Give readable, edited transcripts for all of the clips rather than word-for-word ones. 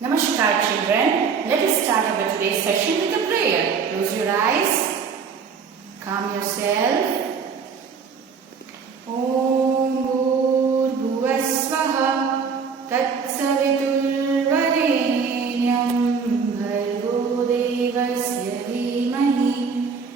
Namaskar children, let us start our today's session with a prayer. Close your eyes, calm yourself. Om Bhurbhuvasvaha Tatsaviturvarenyam Bhargo Devasya Dhimahi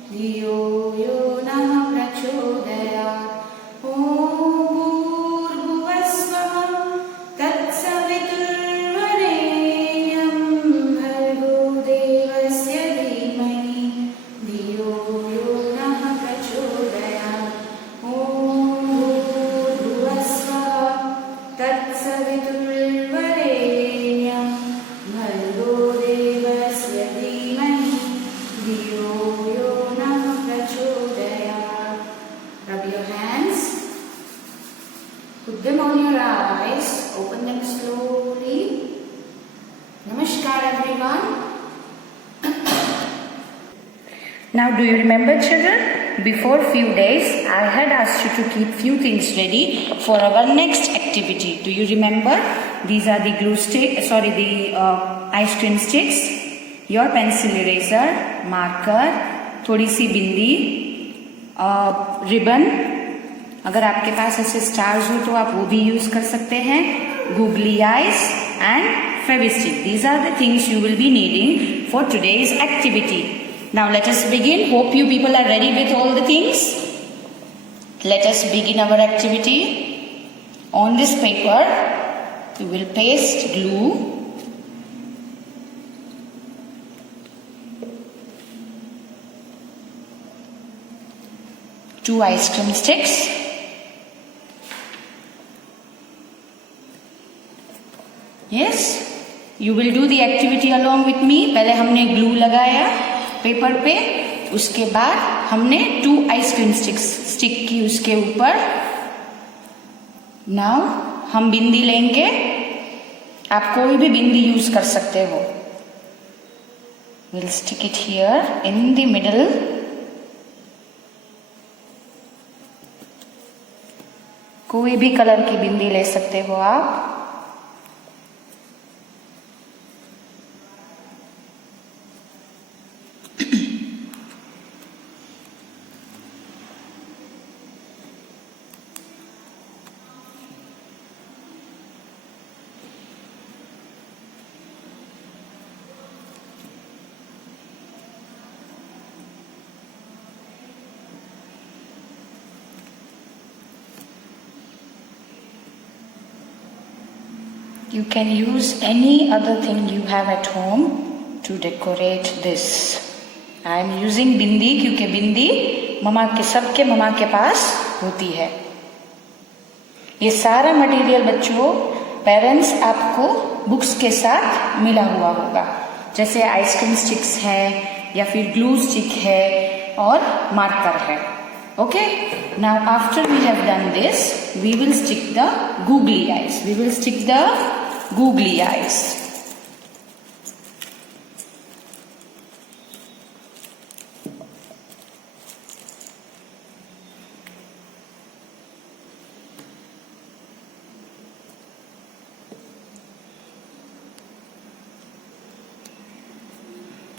Dhiyo Yo Nah Prachodayat. Om Bhurbhuvasvaha Tatsaviturvarenyam Bhargo Devasya Dhimahi Dhiyo Yo Nah Prachodayat. Om Bhurbhuvasvaha Tatsaviturvarenyam Bhargo Devasya Dhimahi Dhiyo Yo Nah Prachodayat. Rub your hands. Put them on your eyes. Open them slowly. Namaskar everyone. Now do you remember children? Before few days I had asked you to keep few things ready for our next activity. Do you remember? These are the ice cream sticks, your pencil eraser, marker, थोड़ी सी बिंदी, ribbon, अगर आपके पास ऐसे stars हो तो आप वो भी use कर सकते हैं, googly eyes and fevistick. These are the things you will be needing for today's activity. Now let us begin. Hope you people are ready with all the things. Let us begin our activity. On this paper we will paste glue. Two ice cream sticks. Yes, you will do the activity along with me. पहले हमने glue लगाया paper पे, उसके बाद हमने 2 ice cream stick की उसके ऊपर. नाउ हम बिंदी लेंगे. आप कोई भी बिंदी यूज कर सकते हो. We'll stick it here in the middle. कोई भी कलर की बिंदी ले सकते हो आप. You can use any other thing you have at home to decorate this. I am using बिंदी क्योंकि बिंदी सबके मम्मा के पास होती है. ये सारा मटेरियल बच्चों पेरेंट्स आपको बुक्स के साथ मिला हुआ होगा. जैसे आइसक्रीम स्टिक्स है या फिर ग्लू स्टिक है और मार्कर है. Okay, now after we have done this, we will stick the googly eyes. We will stick the googly eyes.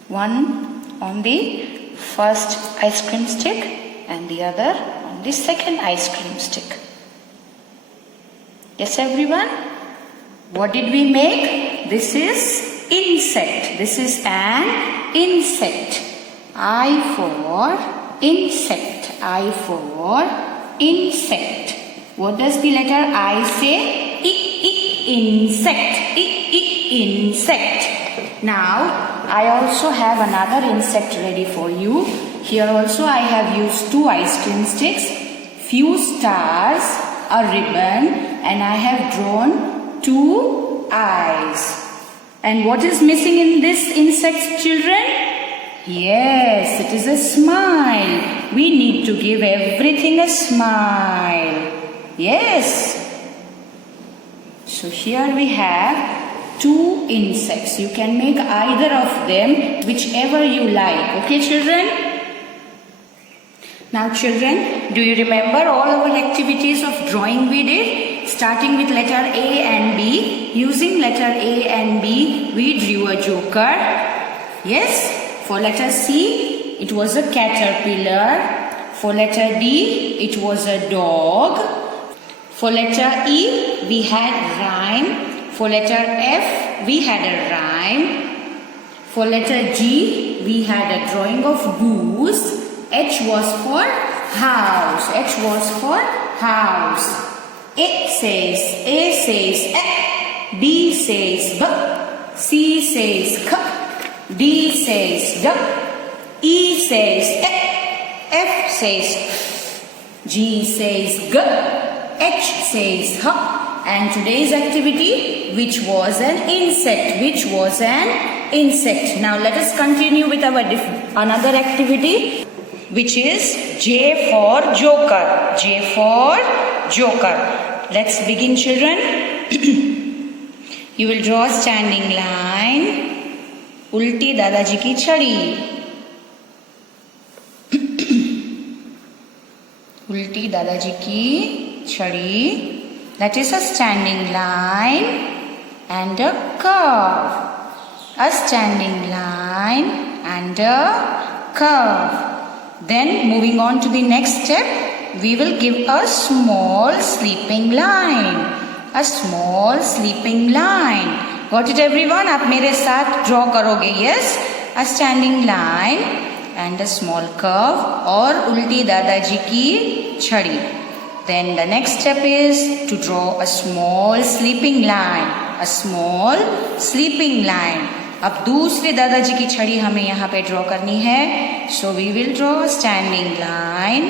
One on the first ice cream stick and the other on the second ice cream stick. Yes everyone? What did we make? This is insect. This is an insect. I for insect. I for insect. What does the letter I say? Insect. Insect. Now I also have another insect ready for you. Here also I have used 2 ice cream sticks, few stars, a ribbon, and I have drawn 2 eyes. And what is missing in this insect, children? Yes, it is a smile. We need to give everything a smile. Yes. So here we have 2 insects. You can make either of them, whichever you like. Okay, children? Now children, do you remember all our activities of drawing we did? starting with letter A and B. Using letter A and B, we drew a joker. Yes, for letter C, it was a caterpillar. For letter D, it was a dog. For letter E, we had rhyme. For letter F, we had a rhyme. For letter G, we had a drawing of goose. H was for house. H was for house. A says B says B, C says K, D says D, E says F says G says G, H says H. And today's activity, which was an insect. Which was an insect. Now let us continue with our another activity, which is J for joker. J for joker. Let's begin, children. You will draw a standing line. उल्टी दादाजी की छड़ी. उल्टी दादाजी की छड़ी. That is a standing line and a curve. A standing line and a curve. Then moving on to the next step, we will give a small sleeping line. A small sleeping line. Got it everyone? आप मेरे साथ draw करोगे. Yes? A standing line and a small curve और उल्टी दादाजी की छड़ी. Then the next step is to draw a small sleeping line. A small sleeping line. अब दूसरे दादाजी की छड़ी हमें यहाँ पे ड्रॉ करनी है. So we will draw a standing line,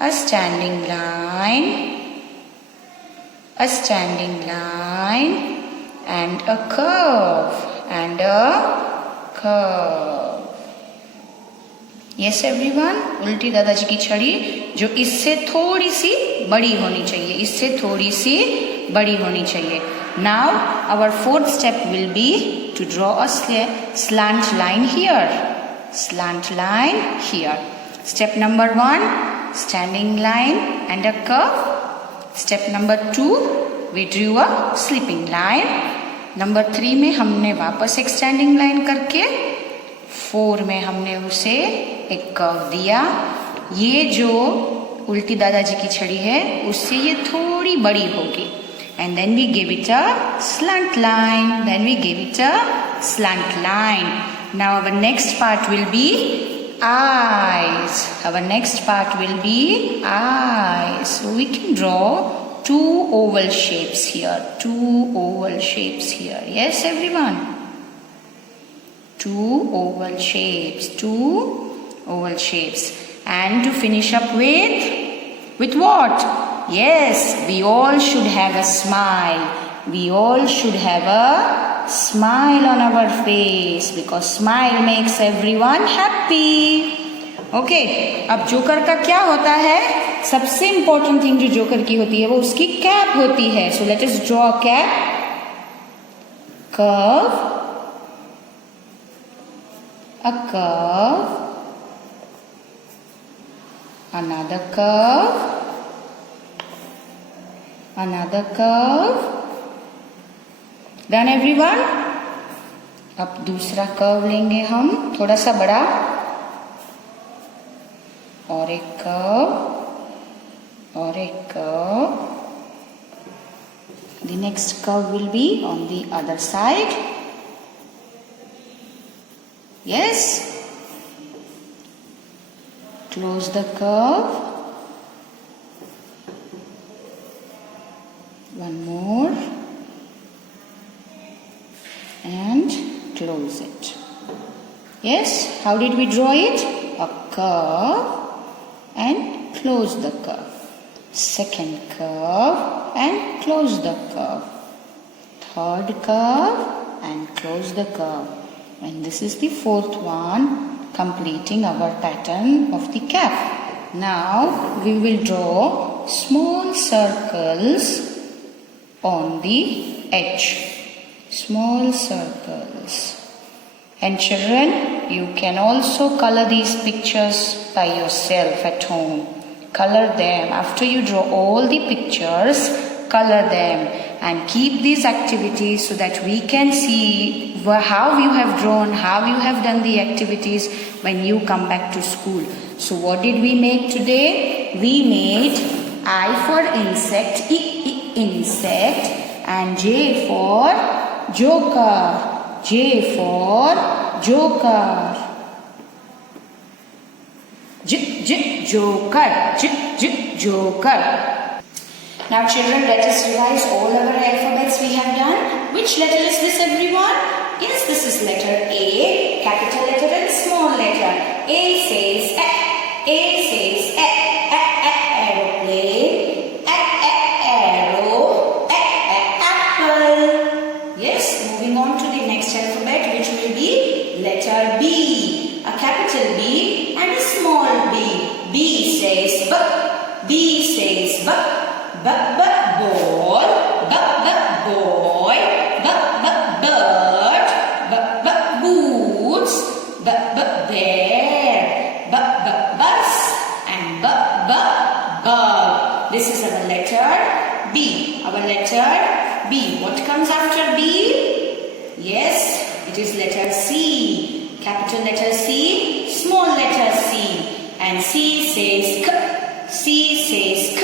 a standing line, a standing line, and a curve, and a curve. Yes everyone, उल्टी दादाजी की छड़ी जो इससे थोड़ी सी बड़ी होनी चाहिए. इससे थोड़ी सी बड़ी होनी चाहिए. Now our fourth step will be to draw a slant line here. Slant line here. Step number 1, standing line and a curve. Step number 2, we drew a sleeping line. Number 3 में हमने वापस एक standing line करके 4 में हमने उसे एक curve दिया. ये जो उल्टी दादाजी की छड़ी है उससे ये थोड़ी बड़ी होगी. And then we gave it a slant line. Then we gave it a slant line. Now our next part will be eyes. Our next part will be eyes. So we can draw 2 oval shapes here. 2 oval shapes here. Yes everyone? 2 oval shapes. 2 oval shapes. And to finish up with what? Yes, we all should have a smile. We all should have a smile on our face because smile makes everyone happy. Okay, अब joker का क्या होता है? सबसे important thing जो joker की होती है वो उसकी कैप होती है. So let us draw a cap. Curve. A curve. Another curve. Another curve. Done everyone? अब दूसरा कर्व लेंगे हम थोड़ा सा बड़ा और एक कर्व और एक curve. The next curve will be on the other side. Yes? Close the curve. One more and close it. Yes, how did we draw it? A curve and close the curve. Second curve and close the curve. Third curve and close the curve. And this is the fourth one, completing our pattern of the cap. Now we will draw small circles on the edge. Small circles. And children, you can also color these pictures by yourself at home. Color them. After you draw all the pictures, color them, and keep these activities so that we can see how you have drawn, how you have done the activities when you come back to school. So what did we make today? We made I for insect, insect, and J for joker. J for joker. Joker. Joker. Now children, let us revise all our alphabets we have done. Which letter is this, everyone? Yes, this is letter A, capital letter and small letter. A says A says aeroplane, arrow, apple. Yes, moving on to the next alphabet, which will be letter B. A capital B and a small b. B says B. B says B. Ball, boy, bird, boots, bear, bus, and bug. This is our letter B. Our letter B. What comes after B? Yes, it is letter C. Capital letter C, small letter C. And C says K. C says K.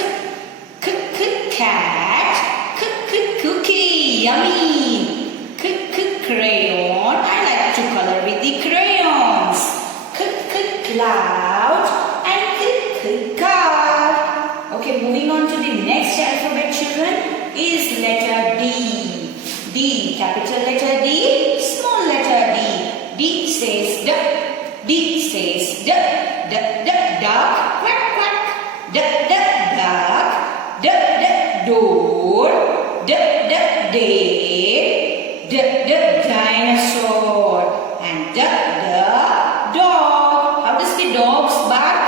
Cat, cookie, yummy, crayon. I like to color with the crayons. Cloud and car. Okay, moving on to the next alphabet, children, is letter D. D, capital letter D, small letter D. D says duck. D says duck, quack quack, duck. Door, day, dinosaur, and dog. How does the dogs bark?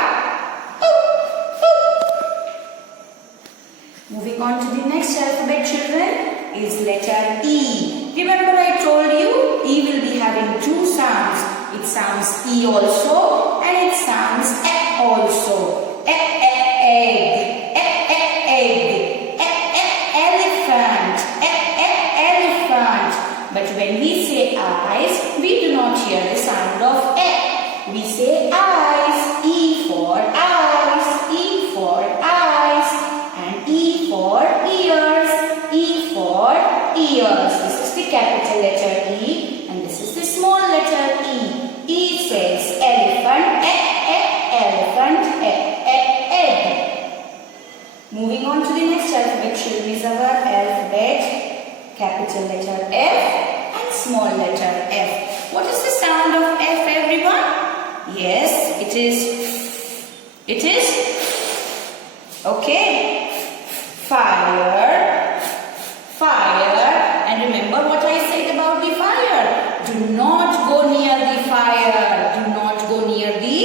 Moving on to the next alphabet, children, is letter E. Remember I told you E will be having two sounds. It sounds E also and it sounds E also. Egg. But when we say eyes, we do not hear the sound of E. We say eyes. E for eyes, E for eyes, and E for ears, E for ears. This is the capital letter E, and this is the small letter E. E says elephant, elephant, egg. Moving on to the next alphabet, children, is our alphabet. Capital letter F and small letter F. What is the sound of F, everyone? Yes, it is. It is. Okay. Fire. And remember what I said about the fire. Do not go near the fire. Do not go near the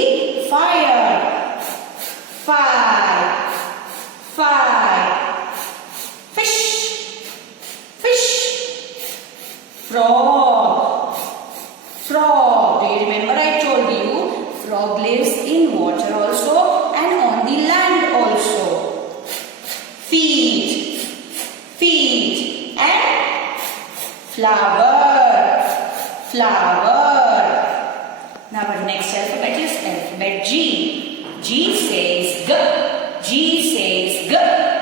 fire. Fire. Frog. Do you remember I told you frog lives in water also and on the land also. Feet and flower. Now our next alphabet is alphabet G. G says G. G says G.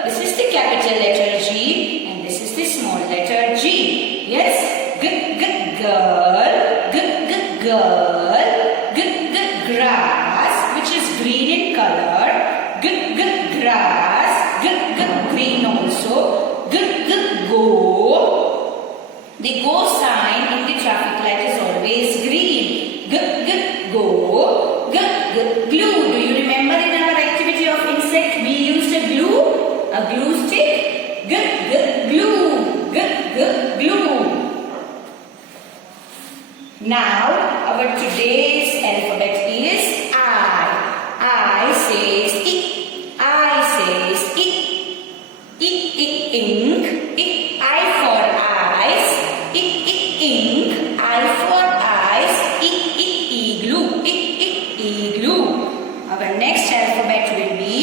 This is the capital letter G and this is the small letter G. Yes. Girl, grass, which is green in color, grass, green also, go. The go sign in the traffic light is always green. Go, glue. Do you remember in our activity of insect we used a glue stick? Glue. Now, our today's alphabet is I. I says ink. I for eyes. Ink. I for eyes. Igloo. Our next alphabet will be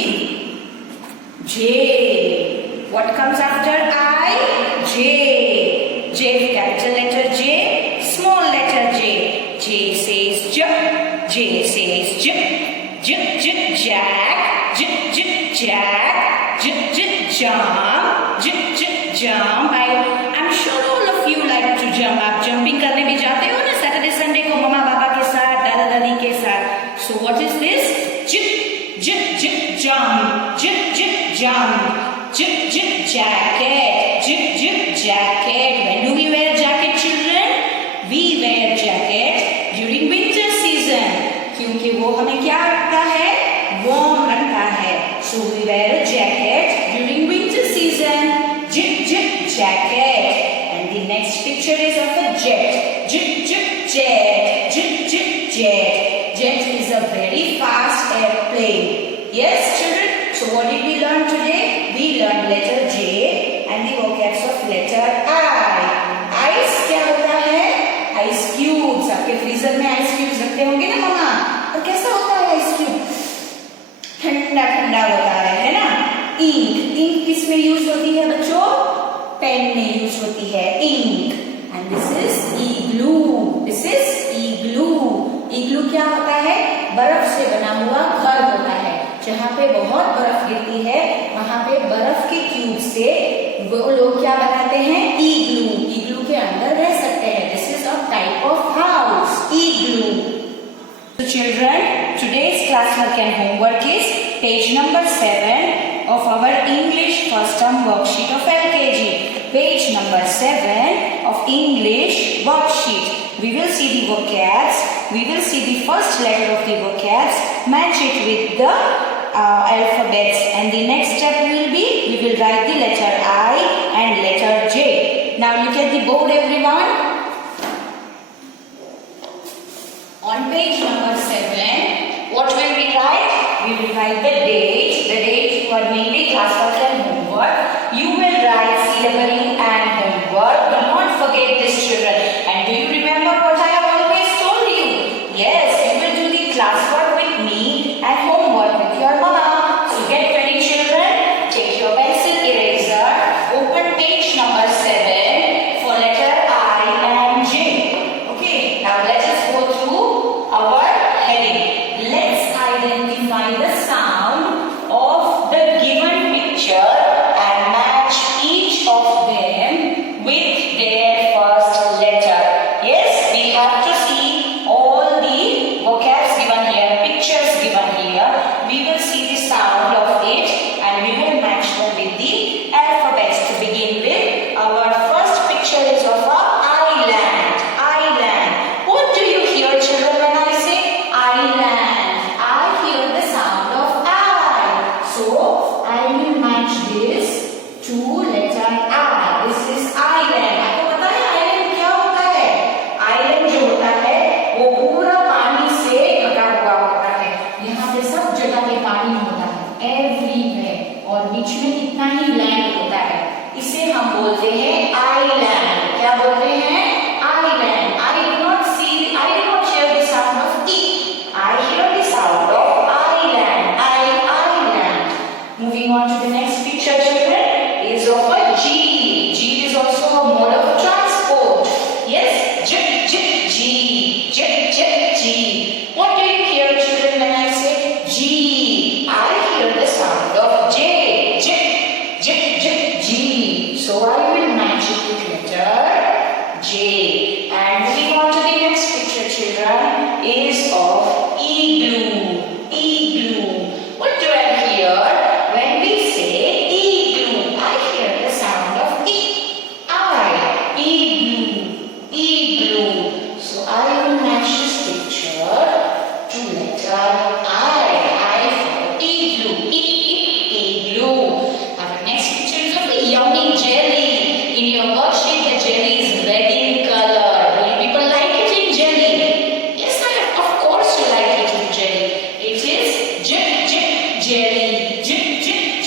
J. What comes after J says J. J says J. J, J, jack. J, J, jack. J, J, jump. J, J, jump. I'm sure all of you like to jump. आप jumping करने भी जाते हो ना Saturday Sunday को मम्मा पापा के साथ, दादा दादी के साथ. So what is this? J, J, J, jump. J, J, jump. J, J, jacket. J, J, jacket. When do we wear jacket, children? We wear jacket during winter season. क्योंकि वो हमें क्या रखता है? Warm रखता है. So we wear a jacket during winter season. J, J, jacket. And the next picture is of a jet. J, J, jet. J, J, jet. Jet is a very fast airplane. Yes, children? So what did we learn today? We learned letter J and the vocabs of letter I. Ice क्या होता है? Ice cubes. आपके freezer में ice cubes रखते होंगे ना मम्मा? और कैसा होता है ice cube? ठंडा ठंडा होता है ना? Ink. Ink किस में यूज होती है बच्चों? पेन में यूज होती है. Ink. And this is igloo. This is igloo. Igloo क्या होता है? बर्फ से बना हुआ घर होता है. जहाँ पे बहुत बर्फ गिरती है वहाँ पे बर्फ के क्यूब से वो लोग क्या बनाते हैं? इग्लू. इग्लू के अंदर रह सकते हैं. This is a type of house. Igloo. So children, today's class work and homework is page number 7 of our English first term worksheet of LKG. Page number 7 of English worksheet. We will see the vocabs. We will see the first letter of the vocabs. Match it with the alphabets, and the next step will be we will write the letter I and letter J. Now look at the board, everyone. On page number 7, what will we write? We will write the date. The date for mainly classwork and homework. You will write CWE and homework. Do not forget this, children. And do you remember what I have always told you? Yes, you will do the classwork with me and homework with your mama. So get ready, children. Take your pencil eraser. Open page number 7 for letter I and J. Okay, now let us go through our heading. Let's identify the sound of the given picture and match each of them with their first letter. Yes, we have to see all the vocabs given here, pictures given here. We will see the sound of it and we will match them with the alphabets. To begin with, our first picture is of a island. Island. What do you hear, children, when I say island? I hear the sound of I. So I will match this to letter I. This is island. आपको पता है island क्या होता है? Island जो होता है वो पूरा पानी से ढका हुआ होता है. यहाँ पे सब जगह पे पानी होता है, everywhere, और बीच में इतना ही लैंड होता है. इसे हम बोलते हैं आइलैंड. क्या बोलते हैं? Island. I do not hear the sound of E. I hear the sound of island. Island. Moving on to the next picture, children, is of a jeep. Jeep is also a mode of transport. Yes, jeep. Jeep. What do you hear, children, when I say Jeep? I hear the sound of J. Jeep. So I will match it with letter J. And moving on to the next picture, children, is of igloo. What do I hear when we say igloo? I hear the sound of igloo. So I will match this picture to letter I. I for igloo. Igloo. Our next picture is of a yummy jelly. In your worksheet, the jelly is red in color. Do you people like it in jelly? Yes, of course you like it in jelly. It is jelly.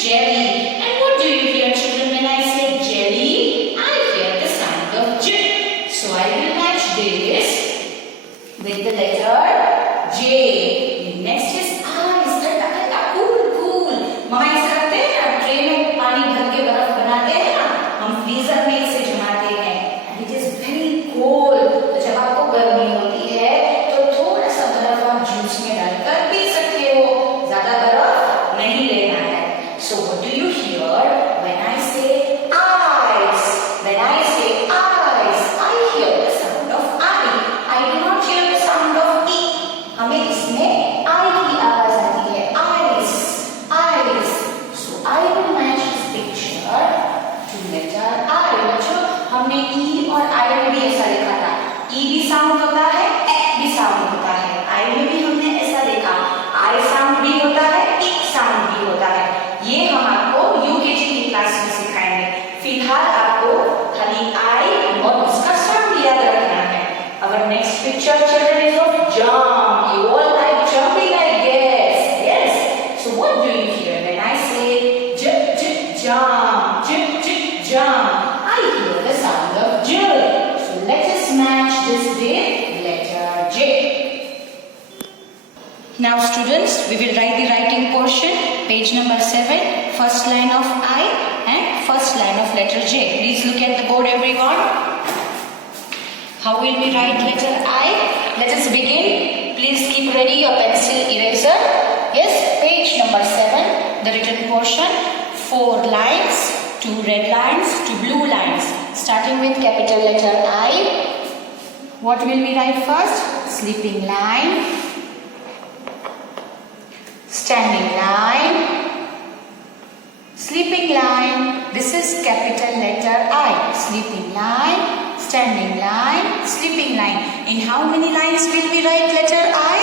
Jelly. And what do you hear, children, when I say jelly? I hear the sound of J. So I will match this with the letter J. Next is ice. Cool. मम्मा इसे रखते हैं ना, tray में पानी भर के बर्फ बनाते हैं ना, हम फ्रीजर में इसे जमाते हैं. And it is very cold. तो जब आपको गर्मी होती है Our next picture, children, is of jump. You all like jumping, I guess. Yes. So what do you hear when I say jump, jump? I hear the sound of J. So let us match this with letter J. Now students, we will write the writing portion, page number 7, first line of I and first line of letter J. Please look at the board, everyone. How will we write letter I? Let us begin. Please keep ready your pencil eraser. Yes, page number 7, the written portion, 4 lines, 2 red lines, 2 blue lines. Starting with capital letter I. What will we write first? Sleeping line, standing line, sleeping line. This is capital letter I. Sleeping line, standing line, sleeping line. In how many lines will we write letter I?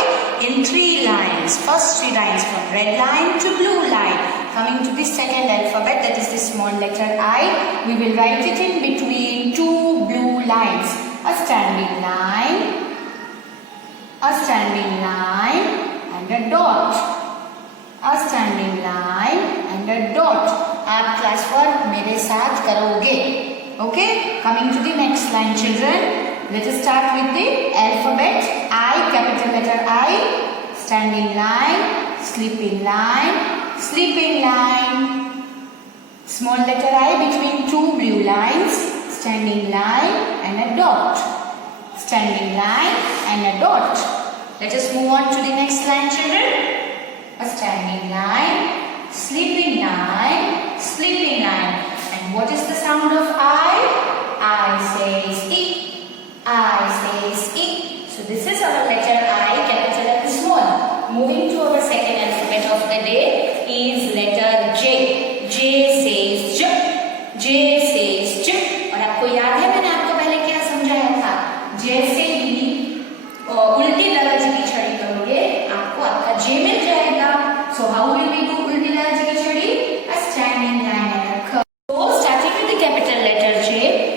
In 3 lines. First 3 lines from red line to blue line. Coming to the second alphabet, that is the small letter I, we will write it in between 2 blue lines. A standing line, and a dot. A standing line and a dot. आप class work मेरे साथ करोगे. Okay? Coming to the next line, children. Let us start with the alphabet. I, capital letter I. Standing line, sleeping line. Small letter I between 2 blue lines. Standing line and a dot. Standing line and a dot. Let us move on to the next line, children. A standing line, sleeping line. And what is the sound of I? I says I. So this is our letter I, capital and small. Moving to our second alphabet of the day is letter J. J says J. और आपको याद है मैंने आपको पहले क्या समझाया था? जैसे ही उल्टी दरज की छड़ी करोगे आपको आपका J मिल जाएगा. So how will we do उल्टी दरज की छड़ी? A standing line and a curve. So starting with the capital letter J,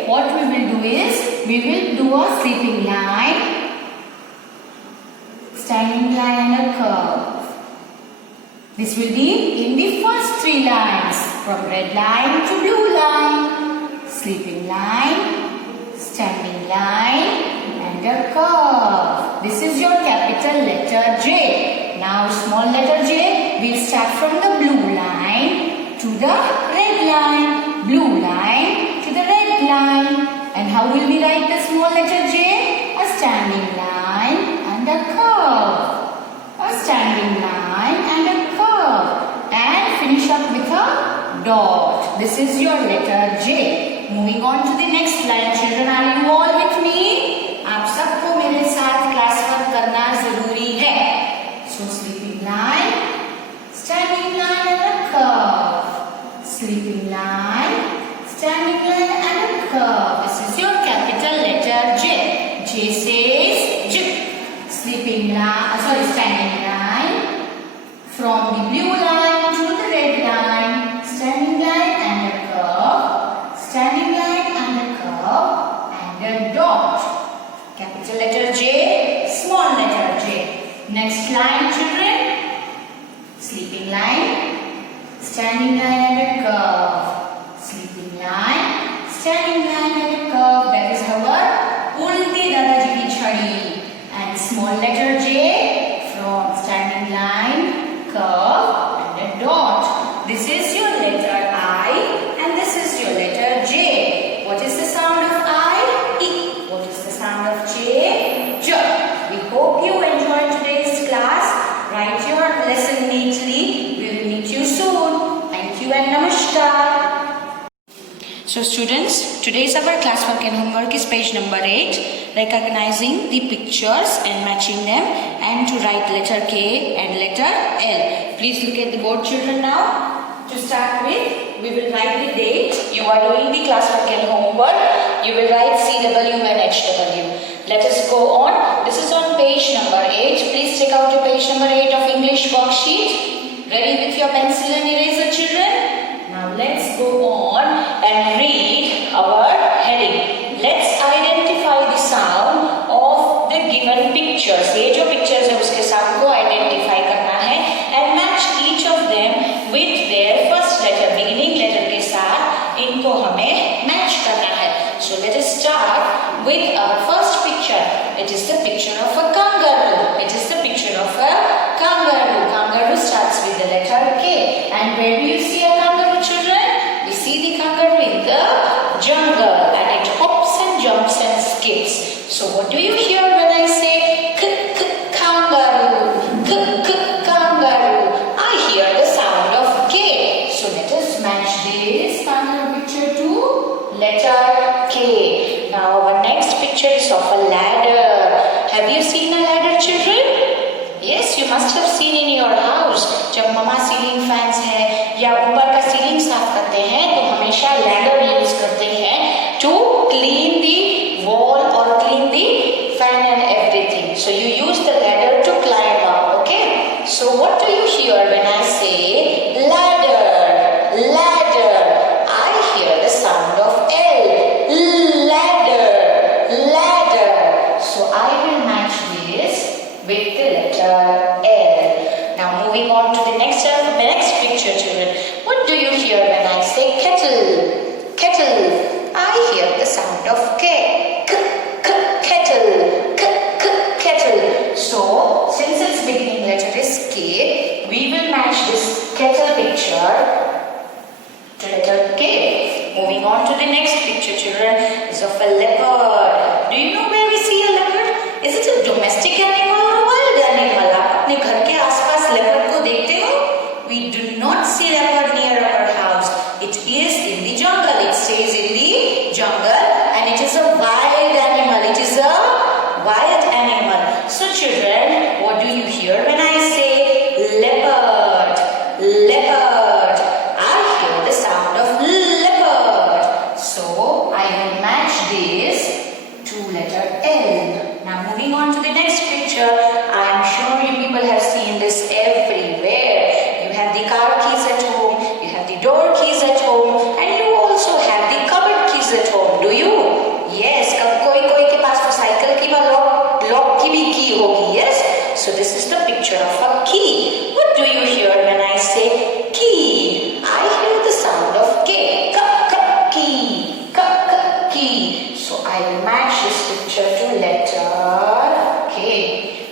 what we will do is we will do a sleeping line, standing line and a curve. This will be in the first 3 lines from red line to blue line. Sleeping line, standing line and a curve. This is your capital letter J. Now small letter J will start from the blue line to the red line. Blue line to the red line. And how will we write the small letter J? A standing line and a curve. A standing line and a curve. And finish up with a dot. This is your letter J. Moving on to the next line, children. Are you all with me? आप सबको मेरे साथ class work करना जरूरी है. So sleeping line, standing line and a curve. Sleeping line, standing line and a curve. This is your capital letter J. J says J. Sleeping line, standing line from the blue line to the red line. Standing line and a curve. Standing line and a curve and a dot. Capital letter J, small letter J. Next line, children. Sleeping line, standing line and a curve. Sleeping line, standing line and a curve. That is our ulti dadaji ki chhadi. And small letter J from standing line, curve and a dot. This is your letter I and this is your letter J. What is the sound of I? E. What is the sound of J? J. We hope you enjoyed today's class. Write your lesson neatly. We will meet you soon. Thank you and namaskar. So students, today's our classwork and homework is page number 8. Recognizing the pictures and matching them and to write letter K and letter L. Please look at the board, children, now. To start with, we will write the date. You are doing the classwork and homework. You will write CW and HW. Let us go on. This is on page number 8. Please take out your page number 8 of English worksheet. Ready with your pencil and eraser, children? Now let's go on and read our heading. Let's identify the sound of given pictures, ये जो pictures है उसके साथ को identify करना है and match each of them with their first letter, beginning letter के साथ इनको हमें match करना है. So let us start with our first picture. It is the picture of a kangaroo. It is the picture of a kangaroo. Kangaroo starts with the letter K. And where do you see a kangaroo, children? We see the kangaroo in the jungle, and it hops and jumps and skips. So what do you hear when I say kangaroo? Kangaroo. I hear the sound of K. So let us match this kangaroo picture to letter K. Now our next picture is of a ladder. Have you seen a ladder, children? Yes, you must have seen in your house. जब मम्मा ceiling fans है या ऊपर का ceiling साफ करते हैं तो हमेशा लैडर यूज करते हैं to clean the wall or clean the fan and everything. So you use the ladder to climb up. Okay. So what do you hear when I say ladder? Ladder. I hear the sound of L. Ladder. Ladder. So I will match this with the letter L. Now moving on to the next picture, children. What do you hear when I say kettle? Kettle. I hear the sound of K. Kettle. Kettle. So since its beginning letter is K, we will match this kettle picture to letter K. Moving on to the next picture, children, is of a leopard. Do you know where we see a leopard? Is it a domestic animal or a wild animal? आप अपने घर के आसपास leopard को देखते हो? We do not see leopard near our house. It is in the jungle. It stays in the jungle, and it is a wild animal. It is a wild animal. So children, what do you hear when I say leopard? Leopard. I hear the sound of leopard. So I will match this to letter L. Now moving on to the next picture. I am sure you people have seen this everywhere. You have the car keys at home, you have the door keys at home, and you also have the cupboard keys at home. Do you? Yes. कोई के पास तो cycle की lock की भी की होगी. Yes. So this is the picture of a key. What do you hear when I say key? I hear the sound of K. Key. Key. So I will match this picture to letter K.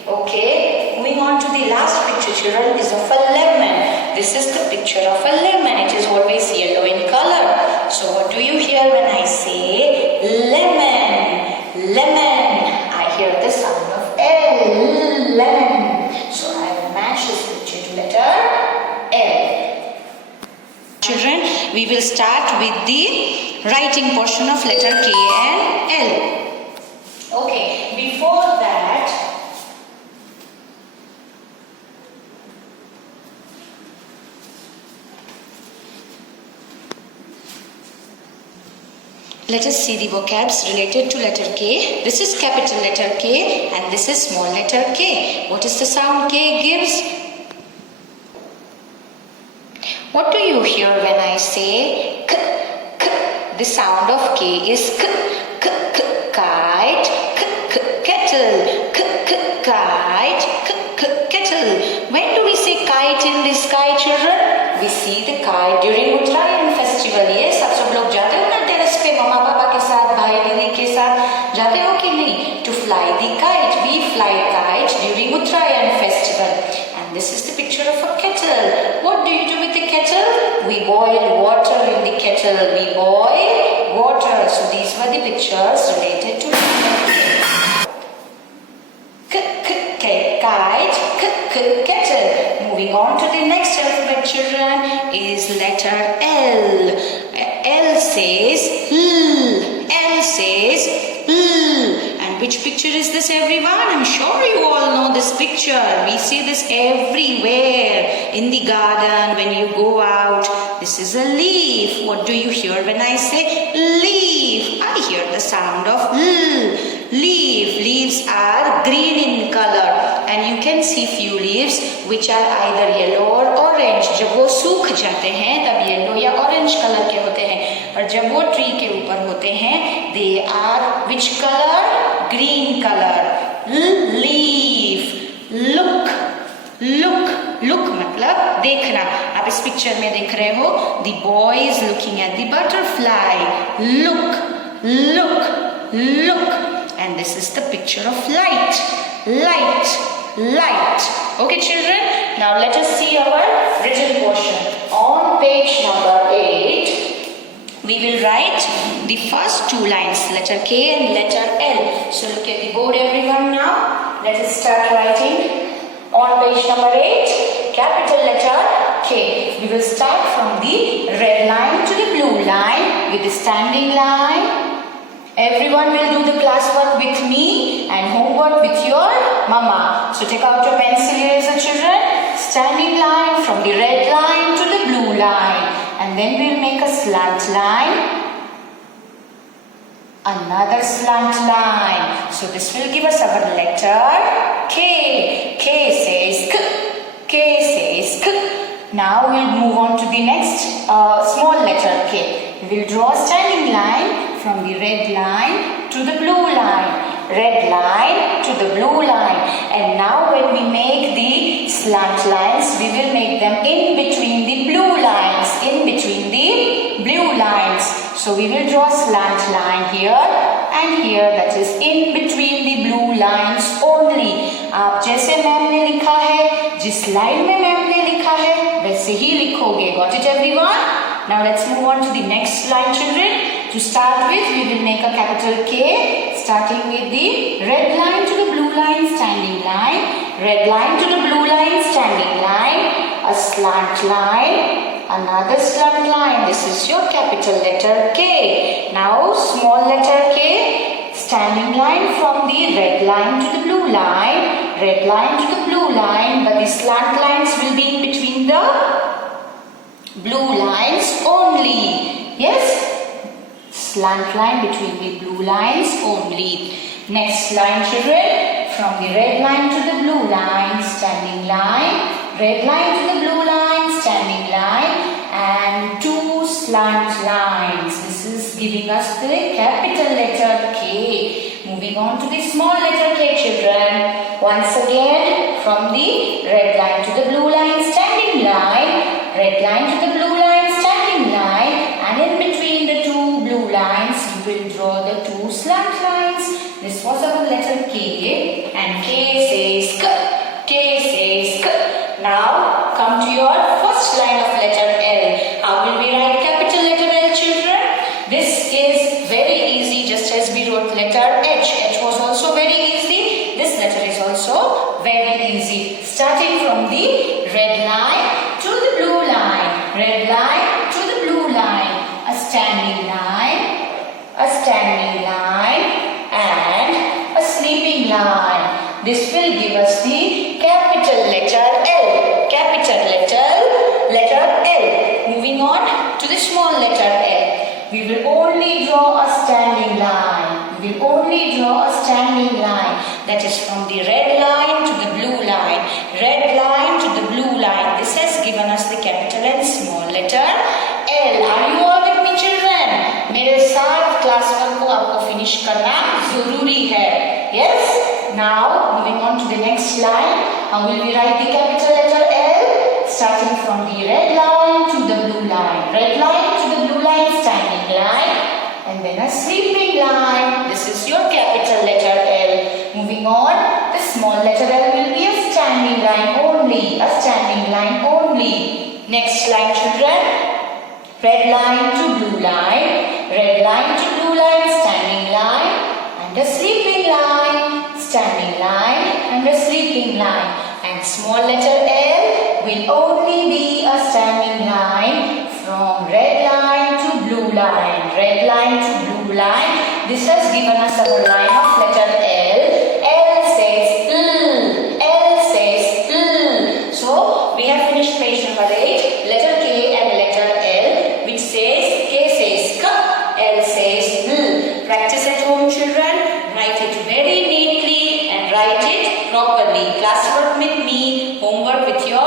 Okay. Moving on to the last picture, children, is of a lemon. This is the picture of a lemon. It is always yellow in color. So what do you hear when I say lemon? Lemon. I hear the sound of L. Lemon. So I will match this picture to letter L. Children, we will start with the writing portion of letter K and L. Okay, before that, let us see the vocabs related to letter K. This is capital letter K and this is small letter K. What is the sound K gives? What do you hear when I say K? The sound of K is K. Kite, kettle, kite, kettle. When do we say kite in the sky, children? We see the kite during Uttarayan festival. Yes, आप सब लोग जाते हो ना terrace पे मम्मा पापा के साथ, भाई दीदी के साथ जाते हो कि नहीं? To fly the kite, we fly kite during Uttarayan festival. And this is the picture of a kettle. What do you do with the kettle? We boil water in the kettle. We boil water. So these were the pictures related to kite, kettle. Moving on to the next alphabet, children, is letter L. L says L. L says L. And which picture is this, everyone? I'm sure you all know this picture. We see this everywhere. In the garden, when you go out. This is a leaf. What do you hear when I say leaf? I hear the sound of L. Leaf. Leaves are green in color. And you can see few leaves which are either yellow or orange. जब वो सूख जाते हैं तब yellow या orange colour के होते हैं, और जब वो ट्री के ऊपर होते हैं they are which color? Green color. देखना, आप इस पिक्चर में देख रहे हो, the boy is looking at the butterfly. Look, look, look. And this is the picture of light, light, light. Okay children, now let us see our written portion. On page number 8, we will write the first two lines, letter K and letter L. So look at the board everyone now. Let us start writing. On page number 8, capital letter K. We will start from the red line to the blue line with the standing line. Everyone will do the classwork with me and homework with your mama. So take out your pencil eraser children. Standing line from the red line to the blue line. And then we'll make a slant line. Another slant line. So this will give us our letter K. K says K. K says K. Now we'll move on to the next small letter K. We will draw a standing line from the red line to the blue line. Red line to the blue line. And now when we make the slant lines, we will make them in between the blue lines. In between the blue lines. So we will draw a slant line here and here, that is in between the blue lines only. आप जैसे ma'am ने लिखा है, जिस line में ma'am ने लिखा है, वैसे ही लिखोगे. Got it everyone? Now let's move on to the next line children. To start with, we will make a capital K, starting with the red line to the blue line, standing line. Red line to the blue line, standing line. A slant line. Another slant line. This is your capital letter K. Now small letter K, standing line from the red line to the blue line. Red line to the blue line, but the slant lines will be in between the blue lines only. Yes? Slant line between the blue lines only. Next line children, from the red line to the blue line, standing line. Red line to the blue line, standing line, and two slant lines. This is giving us the capital letter K. Moving on to the small letter K children. Once again, from the red line to the blue line, standing line. Red line to the blue line, standing line, and in between the two blue lines, you will draw the two slant lines. This was our letter K, and K says K. K says K. Now come to your first line of letter L. How will we write capital letter L children? This is very easy, just as we wrote letter H. H was also very easy. This letter is also very easy. Starting from the red line to the blue line. Red line to the blue line. A standing line. A standing line. And a sleeping line. This will give us the capital letter L. Capital letter L. Moving on to the small letter L. We will only draw a standing line. We will only draw a standing line. That is from the red line to the blue line. Red line to the blue line. This has given us the capital and small letter L. Are you all with me children? मेरे साथ class work को आपको finish करना जरूरी है. Yes? Now moving on to the next line. How will we write the capital letter L? Starting from the red line to the blue line. Red line to the blue line, standing line. And then a sleeping line. This is your capital letter L. Moving on, the small letter L will be a standing line only. A standing line only. Next line children. Red line to blue line. Red line to blue line, standing line. And a sleeping line. Standing line and a sleeping line. And small letter L will only be a standing line from red line to blue line. Red line to blue line. This has given us our line of letter L. L says L. L says L. So we have finished page number 8. Letter K and letter L, which says K says K, L says L. Practice at home children. Write it very neatly and write it properly. Classwork with me, homework with your